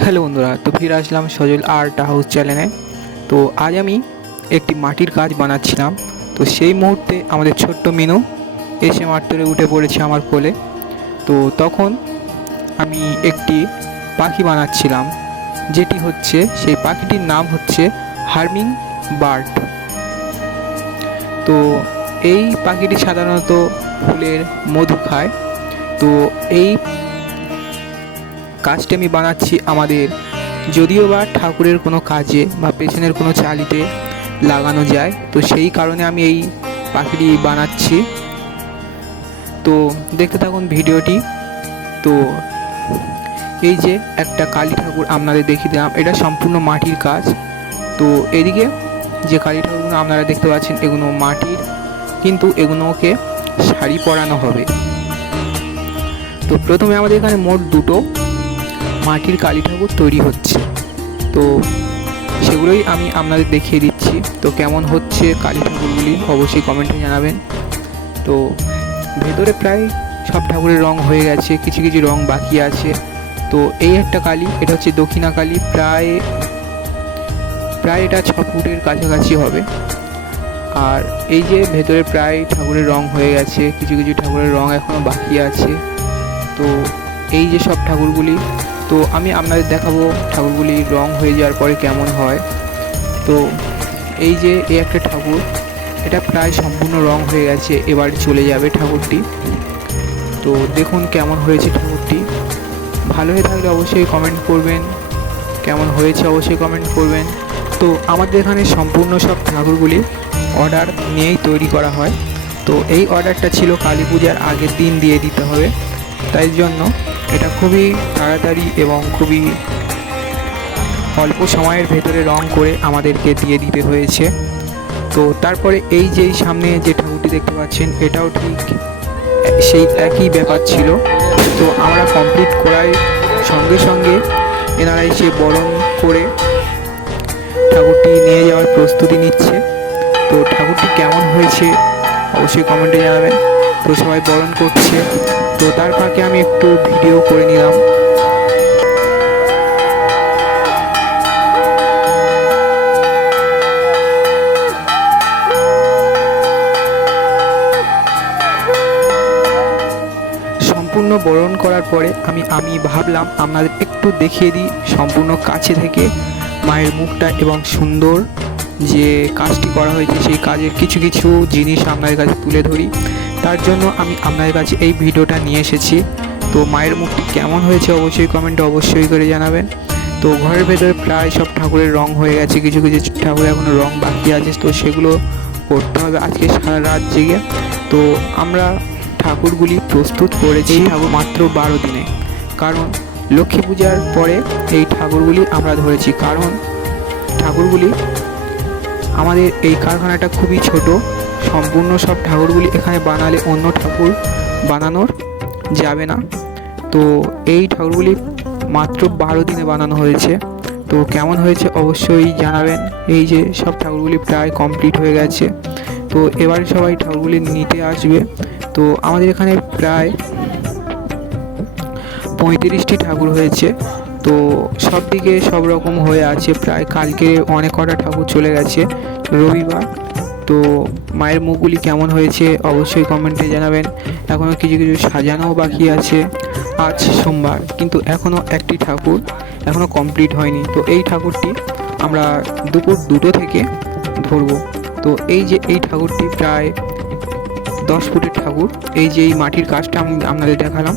Hello বন্ধুরা, তো ফিরে আসলাম সজল আর্ট হাউস চ্যানেলে। তো আজ আমি একটি মাটির কাজ বানাচ্ছিলাম। তো সেই মুহূর্তে আমাদের ছোট্ট মিনু এসে মাত্রে উঠে পড়েছে আমার কোলে। তো তখন আমি একটি পাখি বানাচ্ছিলাম, যেটি হচ্ছে, সেই পাখিটির নাম হচ্ছে হার্মিং বার্ড। তো এই পাখিটি সাধারণত ফুলের মধু খায়। তো এই কাজটি আমি বানাচ্ছি আমাদের। যদিও বা ঠাকুরের কোনো কাজে বা পেছনের কোনো চালিতে লাগানো যায়, তো সেই কারণে আমি এই পাখিটি বানাচ্ছি। তো দেখতে থাকুন ভিডিওটি। তো এই যে একটা কালী ঠাকুর আপনাদের দেখিয়ে দিলাম, এটা সম্পূর্ণ মাটির কাজ। তো এদিকে যে কালী ঠাকুরগুলো আপনারা দেখতে পাচ্ছেন, এগুলো মাটির, কিন্তু এগুলোকে শাড়ি পরানো হবে। তো প্রথমে আমাদের এখানে মোট দুটো মাটির কালী ঠাকুর তৈরি হচ্ছে। তো সেগুলোই আমি আপনাদের দেখিয়ে দিচ্ছি। তো কেমন হচ্ছে কালী ঠাকুরগুলি অবশ্যই কমেন্টে জানাবেন। তো ভেতরে প্রায় সব ঠাকুরের রং হয়ে গেছে, কিছু কিছু রং বাকি আছে। তো এই একটা কালী, এটা হচ্ছে দক্ষিণা কালী, প্রায় প্রায় এটা ছ ফুটের কাছাকাছি হবে। আর এই যে ভেতরে প্রায় ঠাকুরের রং হয়ে গেছে, কিছু কিছু ঠাকুরের রং এখনও বাকি আছে। তো এই যে সব ঠাকুরগুলি তো আমি আপনাদের দেখাবো ঠাকুরগুলি রং হয়ে যাওয়ার পরে কেমন হয়। তো এই যে, এই একটা ঠাকুর, এটা প্রায় সম্পূর্ণ রং হয়ে গেছে, এবার চলে যাবে ঠাকুরটি। তো দেখুন কেমন হয়েছে ঠাকুরটি। ভালো হয়ে থাকলে অবশ্যই কমেন্ট করবেন। কেমন হয়েছে অবশ্যই কমেন্ট করবেন। তো আমাদের এখানে সম্পূর্ণ সব ঠাকুরগুলি অর্ডার নিয়েই তৈরি করা হয়। তো এই অর্ডারটা ছিল কালী পূজার আগের দিন দিয়ে দিতে হবে। তাই জন্য এটা খুবই তাড়াতাড়ি এবং খুবই অল্প সময়ের ভেতরে রং করে আমাদেরকে দিয়ে দিতে হয়েছে। তো তারপরে এই যেই সামনে যে ঠাকুরটি দেখতে পাচ্ছেন, এটাও ঠিক সেই একই ব্যাপার ছিল। তো আমরা কমপ্লিট করার সঙ্গে সঙ্গে এনারা এসে বরণ করে ঠাকুরটি নিয়ে যাওয়ার প্রস্তুতি নিচ্ছে। তো ঠাকুরটি কেমন হয়েছে অবশ্যই কমেন্টে জানাবেন। তো সবাই বরণ করছে। তো তার ফাঁকে আমি একটু ভিডিও করে নিলাম। সম্পূর্ণ বরণ করার পরে আমি আমি ভাবলাম, আপনাদের একটু দেখিয়ে দিই সম্পূর্ণ কাছে থেকে মায়ের মুখটা এবং সুন্দর যে কাজটি করা হয়েছে, সেই কাজের কিছু কিছু জিনিস আপনাদের কাছে তুলে ধরি। তার জন্য আমি আপনাদের কাছে এই ভিডিওটা নিয়ে এসেছি। তো মায়ের মুখটি কেমন হয়েছে অবশ্যই কমেন্টে অবশ্যই করে জানাবেন। তো ঘরের ভেতরে প্রায় সব ঠাকুরের রং হয়ে গেছে কিছু কিছু ঠাকুরের এখনও রং বাকি আছে তো সেগুলো করতে হবে। আজকে সারা রাত জেগে। তো আমরা ঠাকুরগুলি প্রস্তুত করেছি ঠাকুর মাত্র বারো দিনে। কারণ লক্ষ্মী পূজার পরে এই ঠাকুরগুলি আমরা ধরেছি। কারণ ঠাকুরগুলি আমাদের এই কারখানাটা খুবই ছোট। সম্পূর্ণ সব ঠাকুরগুলি এখানে বানালে অন্য ঠাকুর বানানোর যাবে না। তো এই ঠাকুরগুলি মাত্র বারো দিনে বানানো হয়েছে। তো কেমন হয়েছে অবশ্যই জানাবেন। এই যে সব ঠাকুরগুলি প্রায় কমপ্লিট হয়ে গেছে। তো এবারে সবাই ঠাকুরগুলি নিতে আসবে। তো আমাদের এখানে প্রায় পঁয়ত্রিশটি ঠাকুর হয়েছে। তো সব দিকে সব রকম হয়ে আছে। প্রায় কালকে অনেক কটা ঠাকুর চলে গেছে। রবিবার তো মায়ের মুখগুলি কেমন হয়েছে অবশ্যই কমেন্টে জানাবেন। এখনও কিছু কিছু সাজানোও বাকি আছে আজ সোমবার, কিন্তু এখনও একটি ঠাকুর এখনও কমপ্লিট হয়নি। তো এই ঠাকুরটি আমরা দুপুর দুটো থেকে ধরবো। তো এই যে এই ঠাকুরটি প্রায় দশ ফুটের ঠাকুর, এই যে এই মাটির কাজটা আমি আপনাদের দেখালাম,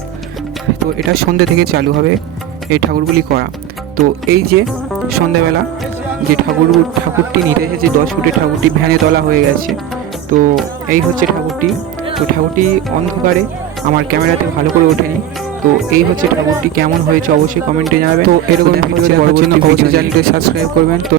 তো এটা সন্ধ্যে থেকে চালু হবে এই ঠাকুরগুলি করা। তো এই যে সন্ধ্যাবেলা যে ঠাকুর ঠাকুরটি নিতে এসেছে দশ ফুটের ঠাকুরটি ভ্যানে তোলা হয়ে গেছে। তো এই হচ্ছে ঠাকুরটি। তো ঠাকুরটি অন্ধকারে আমার ক্যামেরাতে ভালো করে ওঠেনি। তো এই হচ্ছে ঠাকুরটি কেমন হয়েছে অবশ্যই কমেন্টে জানাবেন। তো এরকম ভিডিও দেখার জন্য অবশ্যই চ্যানেলটি সাবস্ক্রাইব করবেন। তো